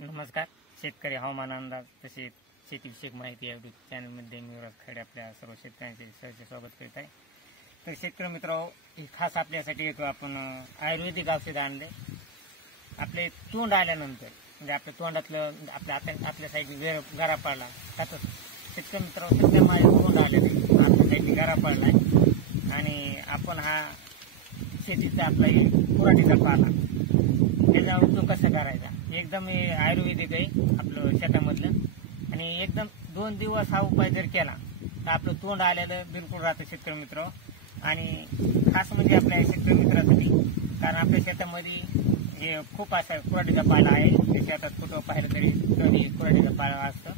नमस्कार. शेतकरी हवामान अंदाज तसेच शेतीविषयक माहिती या युट्यूब चॅनलमध्ये मी युवराज खडे आपल्या सर्व शेतकऱ्यांचे सहर्ष स्वागत करीत आहे. तर शेतकरी मित्रांनो, खास आपल्यासाठी येतो आपण आयुर्वेदिक औषध आणले. आपले तोंड आल्यानंतर म्हणजे आपल्या तोंडातलं आपल्या साईडने गरा पडला त्यात शेतकरी मित्रांनो सध्या माझे तोंड आलेलं आहे, आपल्या साईडने गरा पडला आहे आणि आपण हा शेतीचा आपला कुऱ्हाडीचा पाला त्याच्यावर तो कसा करायचा एकदम आयुर्वेदिक आहे आपलं शेतामधलं. आणि एकदम 2 दिवस हा उपाय जर केला तर आपलं तोंड आलेलं बिलकुल राहतं शेतकरी मित्र. आणि खास म्हणजे आपल्या शेतकरी मित्रासाठी, कारण आपल्या शेतामध्ये हे खूप असा कुऱ्हाडीचा पाला आहे. ते शेतात कुठं पाहिलं तरी कुऱ्हाडीचा पाला असतं.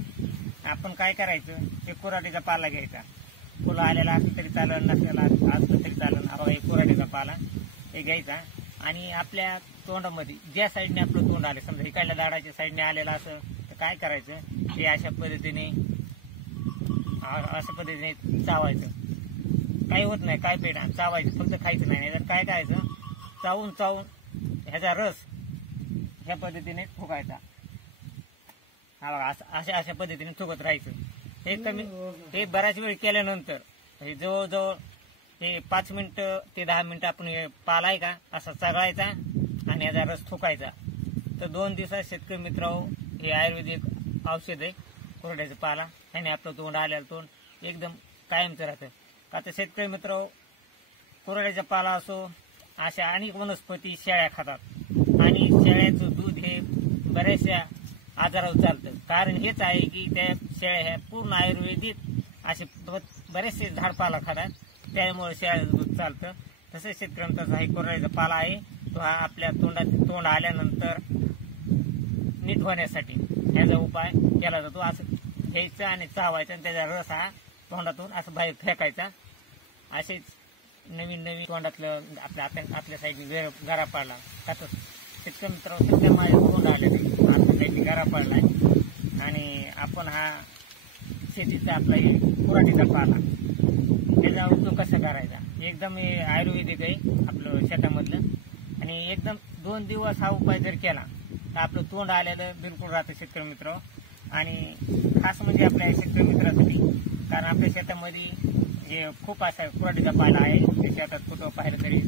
आपण काय करायचं, ते कुऱ्हाडीचा पाला घ्यायचा. फुलं आलेला असलं तरी चालन, नसलेला असलं तरी चालन. हे कुऱ्हाडीचा पाला हे घ्यायचा आणि आपल्या तोंडामध्ये ज्या साईडने आपलं तोंड आलं, समजा इकडल्या दाडाच्या साईडने आलेलं असं तर काय करायचं, ते अशा पद्धतीने चावायचं. काही होत नाही, काय पेट चावायचं, फक्त खायचं नाही. तर काय करायचं, चावून ह्याचा रस ह्या पद्धतीने फुकायचा. अशा पद्धतीने फुकत राहायचं. हे बराच वेळ केल्यानंतर जवळजवळ हे 5 मिनिटं ते 10 मिनिटं आपण हे पाला आहे का असा चघळायचा आणि याचा रस थुकायचा. तर 2 दिवसात शेतकरी मित्रांनो हे आयुर्वेदिक औषध आहे कुऱ्हाडीचा पाला. ह्याने आपलं तोंड आलेलं तोंड एकदम कायमचं राहतं. का तर शेतकरी मित्रांनो, कुऱ्हाडीचा पाला असो, अशा अनेक वनस्पती शेळ्या खातात आणि शेळ्याचं दूध हे बऱ्याचशा आजारावर चालतं. कारण हेच आहे की त्या शेळ्या ह्या पूर्ण आयुर्वेदिक असे बरेचसे झाडपाला खातात, त्यामुळे शेळ्याचं दूध चालतं. तसंच शेतकऱ्यांचा हा कुऱ्हाडीचा पाला आहे, तो हा आपल्या तोंड आल्यानंतर नीट होण्यासाठी ह्याचा उपाय केला जातो. असं घ्यायचं आणि चावायचं आणि त्याचा रस हा तोंडातून असं बाहेर फेकायचा. असेच नवीन तोंडातलं आपल्या साईडने गरा पडला त्यातच शेतकरी मित्रांनो सध्या माझे तोंड आलेलं आहे, आपल्या साईडने गरा पडला आहे आणि आपण हा शेतीचा आपला कुऱ्हाडीचा पाला त्याच्यावर तो कसा करायचा एकदम आयुर्वेदिक आहे आपलं शेतामधलं. आणि एकदम 2 दिवस हा उपाय जर केला तर आपलं तोंड आलेलं बिलकुल राहतं शेतकरी मित्र. आणि खास म्हणजे आपल्या शेतकरी मित्रासाठी, कारण आपल्या शेतामध्ये हे खूप असा कुऱ्हाडीचा पाला आहे. ते शेतात कुठं पाहिलं तरी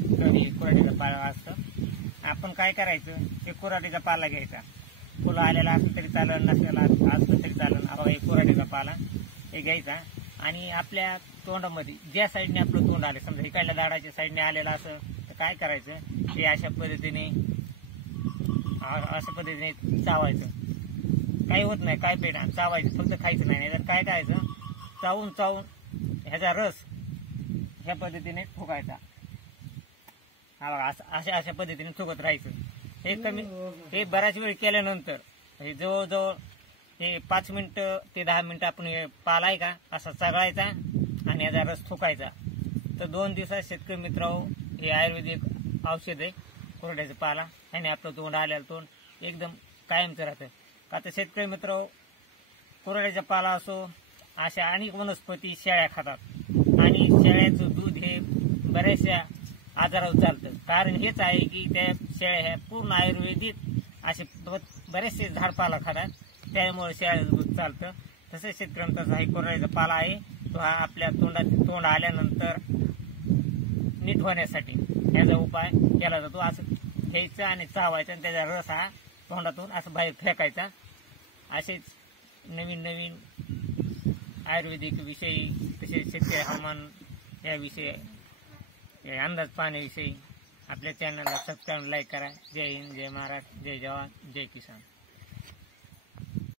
कुऱ्हाडीचा पाला असतं. आपण काय करायचं, ते कुऱ्हाडीचा पाला घ्यायचा. फुलं आलेला असलं तरी चालन, नसलेला असलं तरी चालन. हे कुऱ्हाडीचा पाला हे घ्यायचा आणि आपल्या तोंडामध्ये ज्या साईडने आपलं तोंड आलं, समजा इकडल्या दाडाच्या साईडने आलेलं असं तर काय करायचं, ते अशा पद्धतीने चावायचं. काही होत नाही, काय पेट चावायचं, फक्त खायचं नाही. तर काय करायचं, चावून ह्याचा रस ह्या पद्धतीने फुकायचा. अशा पद्धतीने फुकत राहायचं. हे बराच वेळ केल्यानंतर जवळजवळ हे 5 मिनिटं ते 10 मिनिटं आपण हे पाला आहे का असा चघळायचा आणि याचा रस थुकायचा. तर 2 दिवसात शेतकरी मित्रांनो हे आयुर्वेदिक औषध आहे कुऱ्हाडीचा पाला. ह्याने आपलं तोंड आलेलं तोंड एकदम कायमचं राहतं. का तर शेतकरी मित्रांनो, कुऱ्हाडीचा पाला असो, अशा अनेक वनस्पती शेळ्या खातात आणि शेळ्याचं दूध हे बऱ्याचशा आजारावर चालतं. कारण हेच आहे की त्या शेळ्या ह्या पूर्ण आयुर्वेदिक असे बरेचसे झाडपाला खातात, त्यामुळे शेळ्याचं दूध चालतं. तसंच शेतकऱ्यांचा हा कुऱ्हाडीचा पाला आहे, तो हा आपल्या तोंड आल्यानंतर नीट होण्यासाठी ह्याचा उपाय केला जातो. असं घ्यायचं आणि चावायचं आणि त्याचा रस हा तोंडातून असं बाहेर फेकायचा. असेच नवीन आयुर्वेदिक विषयी तसेच शेतकरी हवामान याविषयी अंदाज पाहण्याविषयी आपल्या चॅनलला सबस्क्राईब, लाईक करा. जय हिंद, जय महाराष्ट्र, जय जवान, जय किसान.